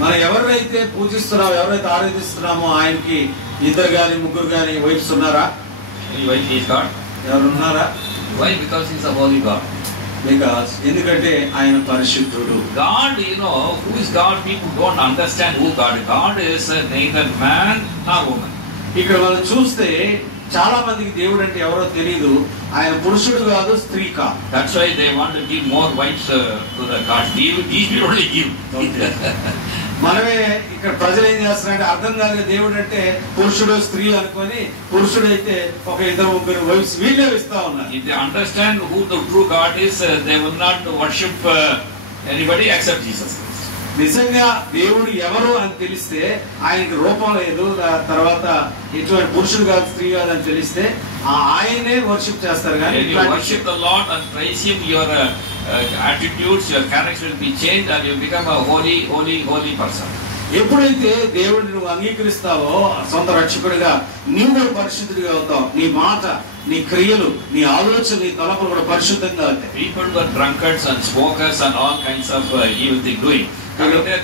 మనం ఎవరైతే పూజిస్తున్నామో, ఎవరైతే ఆరాధిస్తున్నామో ఆయనకి ఇద్దరు గాని ముగ్గురు గాని వైఫ్స్ ఉన్నారా? ఎవరు ఉన్నారా? Why? Because he is a holy God. Because ఎందుకంటే ఆయన పరిశుద్ధుడు. God, who is God? People don't understand who God is. God is neither man nor woman. ఇక్కడ మనం చూస్తే చాలా మందికి దేవుడు అంటే ఎవరో తెలియదు. ఆయన పురుషుడు కాదు, స్త్రీ కాదు. That's why they want to give more wives to the God. These people only give. మనమే ఇక్కడ ప్రజలు ఏం చేస్తున్నారంటే అర్థం కాదు, దేవుడు అంటే పురుషుడు స్త్రీ అనుకొని పురుషుడు అయితే ఒక ఇద్దరు ముగ్గురు వైఫ్స్ వీళ్ళే ఇస్తా ఉన్నారు. If they understand who the true God is, they will not worship anybody except Jesus Christ. నిజంగా దేవుడు ఎవరు అని తెలిస్తే ఆయనకి రూపం లేదు, తర్వాత ఇటువంటి పురుషుడు కాదు స్త్రీ కాదు అని తెలిస్తే ఆయనే వర్షిప్ చేస్తారు. కానీ when you worship the Lord and praise Him, your attitudes, your character will be changed and you become a holy person. ఎప్పుడైతే దేవుడిని నువ్వు అంగీకరిస్తావో సొంత రక్షకుడిగా, నీవు కూడా పరిశుద్ధుడిగా అవుతావు. నీ మాట, నీ క్రియలు, నీ ఆలోచన, నీ తలపులు కూడా పరిశుద్ధంగా అవుతాయి. People were drunkards and smokers and all kinds of evil things doing.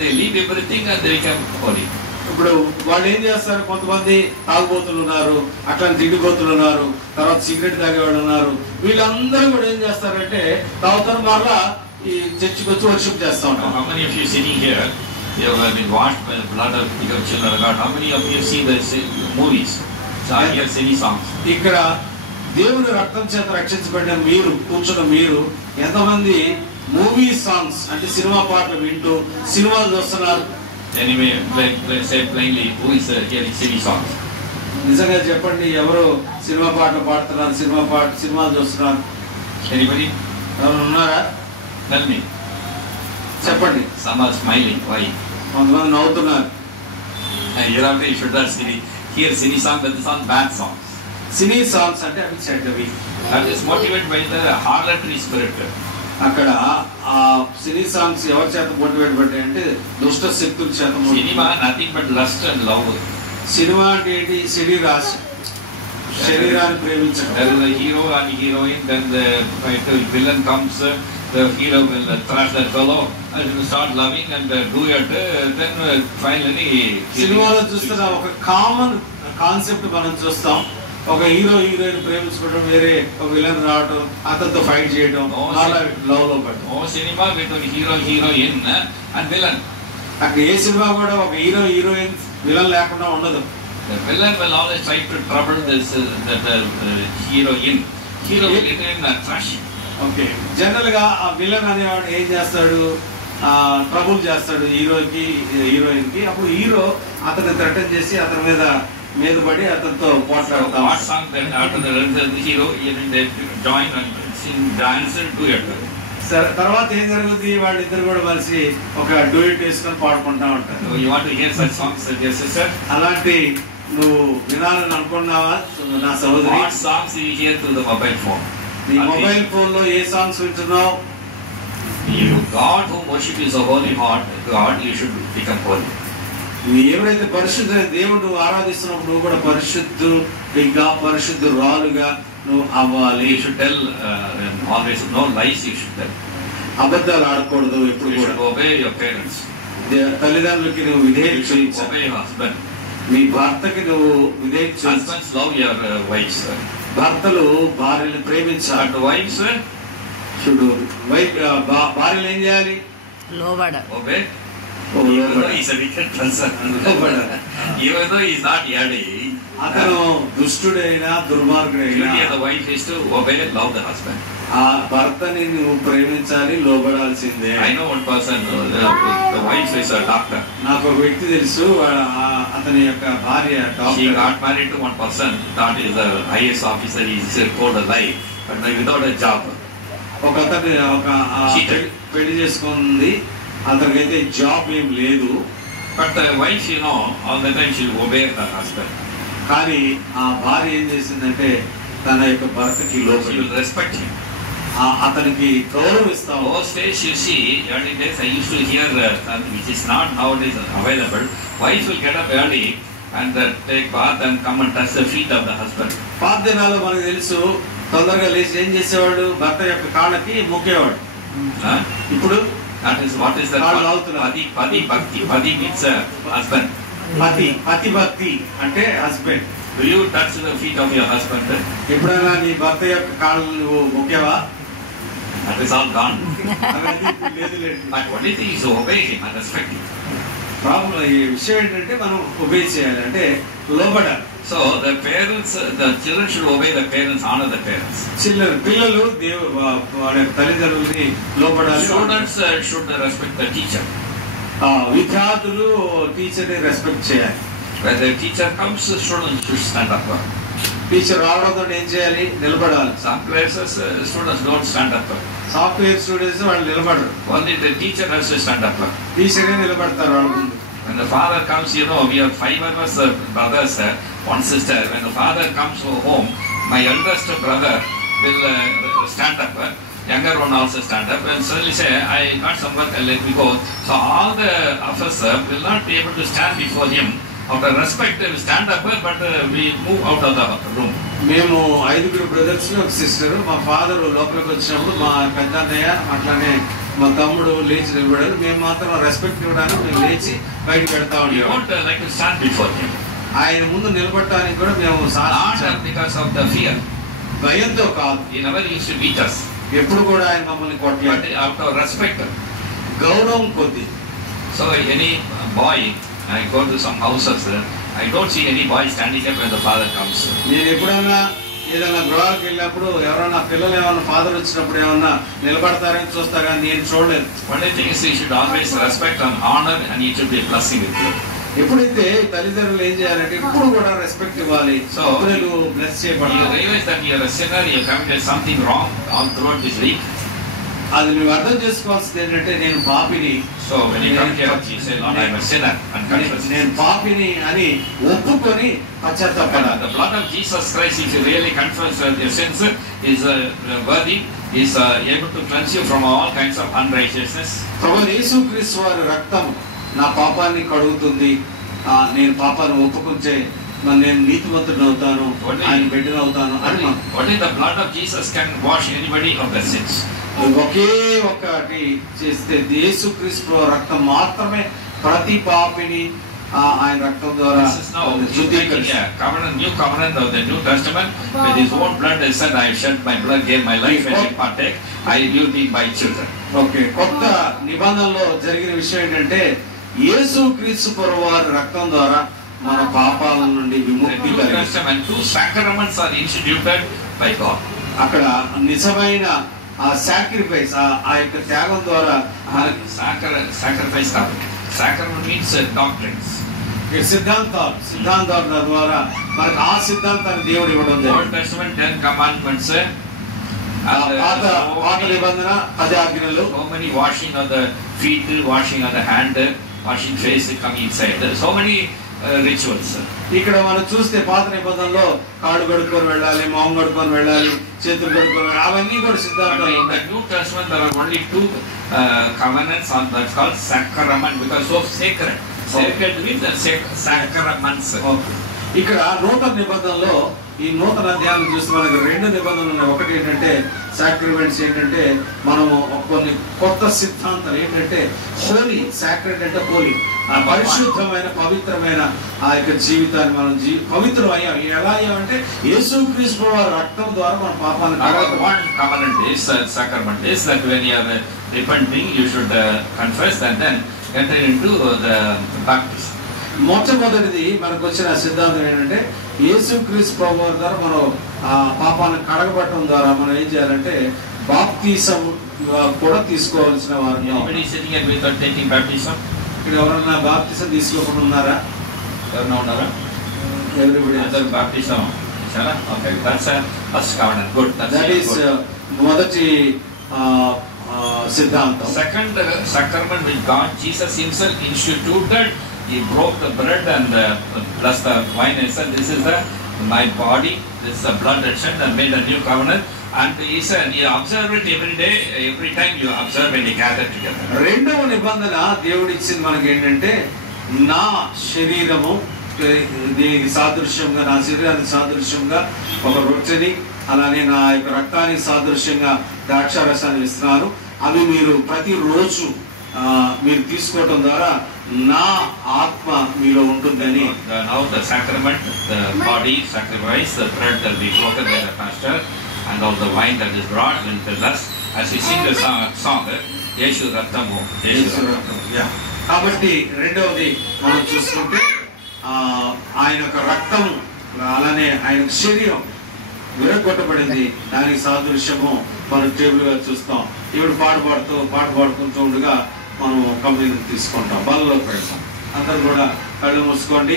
They leave everything and they become holy. ఇప్పుడు వాళ్ళు ఏం చేస్తారు, కొంతమంది తాగుబోతులు ఉన్నారు, అట్లాంటి తిండిపోతులు ఉన్నారు, తర్వాత సిగరెట్ తాగేవాళ్ళు ఉన్నారు. వీళ్ళందరూ కూడా ఏం చేస్తారంటే తాగుతారు, మరలా ఈ చర్చికి వచ్చి వర్షిప్ చేస్తా ఉంటారు. How many of you sitting here, you have been washed by the blood of your children of God? How many of you see the movies? So I hear singing songs. ఇక్కడ దేవుని రక్తం చేత రక్షించబడిన మీరు కూర్చున్న మీరు ఎంతమంది మూవీ సాంగ్స్ అంటే సినిమా పాటలు వింటూ సినిమాలు చూస్తున్నారు? Anyway, let's say plainly, who is hearing singing songs? నిజంగా చెప్పండి, ఎవరు సినిమా పాటలు పాడుతున్నారు, సినిమాలు చూస్తున్నారు? Anybody? ఎవరు ఉన్నారా? Tell me. చెప్పండి. Some are smiling. Why? కొంతమంది నవ్వుతున్నారు. Hereafter you should not hear singing songs, but it's on bad songs. Cine songs అంటే అవి చెడ్డవి. That is motivated by the harlotry spirit. అక్కడ ఆ సినీ సాంగ్స్ ఎవరి చేత మోటివేట్ పడ్డాయి అంటే దుష్ట శక్తుల చేత. Cinema nothing but lust and love. Cinema అంటే ఏంటి? శరీరాన్ని ప్రేమించడం. There is a hero and heroine, then the villain comes, the hero will thrash that fellow and will start loving and do it, then finally సినిమాలో చూస్తున్న ఒక common concept మనం చూస్తాం. ఒక హీరోయిన్ ప్రేమించుకోవడం, వేరే ఒక విలన్ రావడం, అతనితో ఫైట్ చేయడం, లవ్ లో పడడం. ఓ cinema between heroine and villain. అక్కడ ఏ సినిమా కూడా ఒక హీరోయిన్ విలన్ లేకుండా ఉండదు. The villain will always try to trouble this heroine. Hero will get in and trash him. Okay, general గా ఆ విలన్ అనేవాడు ఏం చేస్తాడు? ట్రబుల్ చేస్తాడు హీరోయిన్ కి. అప్పుడు హీరో అతన్ని థ్రెటన్ చేసి అతని మీద పడి అతనితో పోట్లాడతాం. What song then after the hero they join and sing, dance and do it. సరే, తర్వాత ఏం జరుగుతుంది? వాళ్ళిద్దరు కూడా కలిసి ఒక డ్యూయట్ వేసుకొని పాడుకుంటా ఉంటారు. You want to hear such songs, dear sister? అలాంటి నువ్వు వినాలని అనుకున్నావా నా సహోదరి? What songs you hear through the mobile phone? నీ మొబైల్ ఫోన్ లో ఏ సాంగ్స్ వింటున్నావు? God who worship is a holy heart God, you should become holy. నువ్వు ఎవరైతే పరిశుద్ధమైన దేవుడు నువ్వు ఆరాధిస్తున్నప్పుడు నువ్వు కూడా పరిశుద్ధుడిగా, పరిశుద్ధురాలుగా నువ్వు అవ్వాలి. You should tell always no lies. You should tell. అబద్ధాలు ఆడకూడదు. ఎప్పుడు You కూడా should obey your parents. తల్లిదండ్రులకి నువ్వు విధేయత You should చూపించాలి. obey your husband. నీ భర్తకి నువ్వు విధేయత చూపించాలి. Husbands love your wives. భర్తలు భార్యను ప్రేమించాలి. And wives చూడు, భార్యలు ఏం చేయాలి? లోబడ. obey. Even though he is a wicked person, even though he is not yadi, అతను దుష్టుడైనా దుర్మార్గుడైనా duty of the wife is to obey and love the husband. ఆ భర్తని నువ్వు ప్రేమించాలి, లోబడాల్సిందే. I know one person, the wife is a doctor. నాకు ఒక వ్యక్తి తెలుసు, అతని యొక్క భార్య She doctor. got married to one person, thought is a IAS officer, he told a lie, but without a job. ఒక అతని పెళ్లి చేసుకుంది, అతనికైతే జాబ్ ఏం లేదు. But the wife, all the time she will obey her husband. కానీ ఆ భార్య ఏం చేసిందంటే తన యొక్క భర్తకి She లోబడి will respect him. అతనికి గౌరవిస్తాం. Those days you see, early days I used to hear something which is not nowadays available. Wife will get up early and take bath and come and touch the feet of the husband. పాత దినాల్లో మనకు తెలుసు, తొందరగా లేచి ఏం చేసేవాడు? భర్త యొక్క కాళ్ళకి మొక్కేవాడు. ఇప్పుడు That is what is the pati bhakti. Pati means husband. పతి భక్తి అంటే husband. Will you touch the feet of your husband? ఎప్పుడైనా నీ భర్త యొక్క కాళ్ళు నువ్వు మొక్కావా? That is all gone. లేదు లేదు. But only thing is to obey him and respect him. Problem ఈ విషయం ఏంటంటే మనం ఒబే చేయాలి, అంటే లోబడాలి. So the parents, the children should obey the parents, honor the parents. పిల్లలు వాళ్ళ తల్లిదండ్రులని లోబడాలి. Students should respect the teacher. విద్యార్థులు టీచర్ ని రెస్పెక్ట్ చేయాలి. When the teacher comes, students should stand up. Teacher రావడంతో ఏం చేయాలి? నిలబడాలి. Some places students don't stand up. Software students వాళ్ళు నిలబడరు. Only the teacher has to stand up. టీచరే నిలబడతారు వాళ్ళ ముందు. When the father comes, you know, we have 5 of us brothers, 1 sister. When the father comes home, my eldest brother will stand up. Younger one also stand up and suddenly say, I got some work, let me go. So all the officers will not be able to stand before him. Out of respect, we stand up, but we move out of the room. మేము 5 brothers ఒక sister. మా father లోపలికి వచ్చినప్పుడు మా పెద్ద అన్నయ్య అట్లానే మా తమ్ముడు లేచి నిలబడారు. మేము మాత్రం రెస్పెక్ట్ ఇవ్వడానికి మేము లేచి బయట పెడతా ఉన్నాం. ఆయన ముందు నిలబడటానికి కూడా మేము బికాస్ ఆఫ్ ద ఫియర్, భయంతో కాదు. He never used to beat us. ఎప్పుడు కూడా ఆయన మమ్మల్ని కొట్టలేదు. Out of respect, గౌరవం కొద్ది. So any boy, I go to some houses, I don't see any boy standing up when the father comes. నేను ఎప్పుడైనా ఏదైనా గృహాలకు వెళ్ళినప్పుడు ఎవరైనా పిల్లలు ఏమన్నా ఫాదర్ వచ్చినప్పుడు ఏమన్నా నిలబడతారని చూస్తా కానీ నేను చూడలేదు. One thing is you should always respect and honor and it should be a blessing with you. ఎప్పుడైతే తల్లిదండ్రులు ఏం చేయాలంటే ఇప్పుడు కూడా రెస్పెక్ట్ ఇవ్వాలి. సో నువ్వు బ్లెస్ చేయబడాలి. You realize that you are a sinner, you have committed something wrong all throughout this week. అది నువ్వు అర్థం చేసుకోవాల్సింది ఏంటంటే నేను పాపిని. So when you come here, you say, Lord, I am a sinner and confess. నేను పాపిని అని ఒప్పుకొని పశ్చాత్తాపడాలి. The blood of Jesus Christ, if you really confess your sins, is worthy, is able to cleanse you from all kinds of unrighteousness. ప్రభువైన యేసుక్రీస్తు వారి రక్తం నా పాపాన్ని కడుగుతుంది. నేను పాపాన్ని ఒప్పుకుంటే నేను నీతిమంతుడిని అవుతాను, ఆయన బిడ్డను అవుతాను అని. Only the blood of Jesus can wash anybody of their sins. ఒకే ఒకటి చేస్తే యేసుక్రీస్తు రక్తం మాత్రమే ప్రతి పాపిని ఆయన రక్తం ద్వారా శుద్ధీకరిస్తుంది. Covenant, new covenant of the New Testament, with His own blood is said, I shed my blood, gave my life, and I partake, I will be my children. Okay, కొత్త నిబంధనలో జరిగిన విషయం ఏంటంటే యేసుక్రీస్తు ప్రభువారి రక్తం ద్వారా మన పాపాల నుండి విముక్తి కలిగిస్తుంది. Two sacraments are instituted by God. అక్కడ నిజమైన ఆ సాక్రిఫైస్, ఆ యొక్క త్యాగం ద్వారా సాక్రిఫైస్ కాబట్టి సాక్రమెంట్ మీన్స్ డాక్ట్రిన్స్, సిద్ధాంతాల ద్వారా మనకు ఆ సిద్ధాంతాన్ని దేవుడు ఇవ్వడం జరిగింది. ఓల్డ్ టెస్టమెంట్ 10 commandments, పాత నిబంధన 10 ఆజ్ఞలు. So many washing of the feet, washing of the hand, washing face, coming inside. So many rituals. ఇక్కడ మనం చూస్తే పాత నిబంధనలో కాళ్ళు కడుక్కొని వెళ్ళాలి, మొహం కడుక్కొని వెళ్ళాలి, చేతులు కడుక్కొని వెళ్ళాలి, అవన్నీ కూడా సిద్ధాంతాలు. In the New Testament there are only 2 covenants on that's called sacrament, because so sacred. Sacred means the sacraments. ఇక్కడ నూతన నిబంధనలో ఈ నూతన అధ్యాయం చూస్తే మనకు 2 నిబంధనలు ఉన్నాయి. ఒకటి ఏంటంటే సాక్రిమెంట్స్, ఏంటంటే మనము కొన్ని కొత్త సిద్ధాంతాలు ఏంటంటే హోలీ, సాక్రెడ్ అంటే హోలీ, పరిశుద్ధమైన పవిత్రమైన ఆ యొక్క జీవితాన్ని మనం పవిత్రం అయ్యాం. ఎలా అయ్యామంటే యేసుక్రీస్తు వారి రక్తం ద్వారా మన పాపాలను కడగడం. One covenant is sacrament is that when you are repenting you should confess and then enter into the baptism. మొట్టమొదటిది మనకు వచ్చిన సిద్ధాంతం ఏంటంటే యేసుక్రీస్తు ప్రభువారి ద్వారా మనం పాపాలను కడగబట్టడం ద్వారా మనం ఏం చేయాలంటే బాప్తిసం కూడా తీసుకోవాల్సిన వారు. ఇక్కడ ఎవరన్నా బాప్తిసం తీసుకోకుండా ఉన్నారా? ఎవరన్నా ఉన్నారా? ఎవ్రీబడి అందరూ బాప్తిసం చాలా. Okay, that's first covenant. Good, that is మొదటి సిద్ధాంతం. Second sacrament which God Jesus himself instituted, he broke the bread and plus the wine and said, this is my body, this is the blood that shed and made a new covenant. And he said, you observe it every day, every time you observe when you gather together. రెండవ నిబంధన దేవుడు ఇచ్చింది మనకి ఏంటంటే నా శరీరము దీనికి సాదృశ్యంగా, నా శరీరానికి సాదృశ్యంగా ఒక రొట్టెని, అలానే నా యొక్క రక్తానికి సాదృశ్యంగా ద్రాక్షారసాన్ని ఇస్తున్నారు. అవి మీరు ప్రతిరోజు మీరు తీసుకోవటం ద్వారా నా ఆత్మ మీలో ఉంటుందని. Now the sacrament, the body sacrifice, the bread that will be broken by the pastor, and all the wine that is brought will fill us as we sing the song Yeshu Raktamu. కాబట్టి రెండవది మనం చూసుకుంటే ఆయన యొక్క రక్తం అలానే ఆయన శరీరం విరగొట్టబడింది, దానికి సాదృశ్యము మనం టేబుల్ గా చూస్తాం. ఇప్పుడు పాట పాడుకుంటూ ఉండగా మనం కమ్యూనిటీ తీసుకుంటాం, బలలో పెడతాం. అందరు కూడా కళ్ళు మూసుకోండి.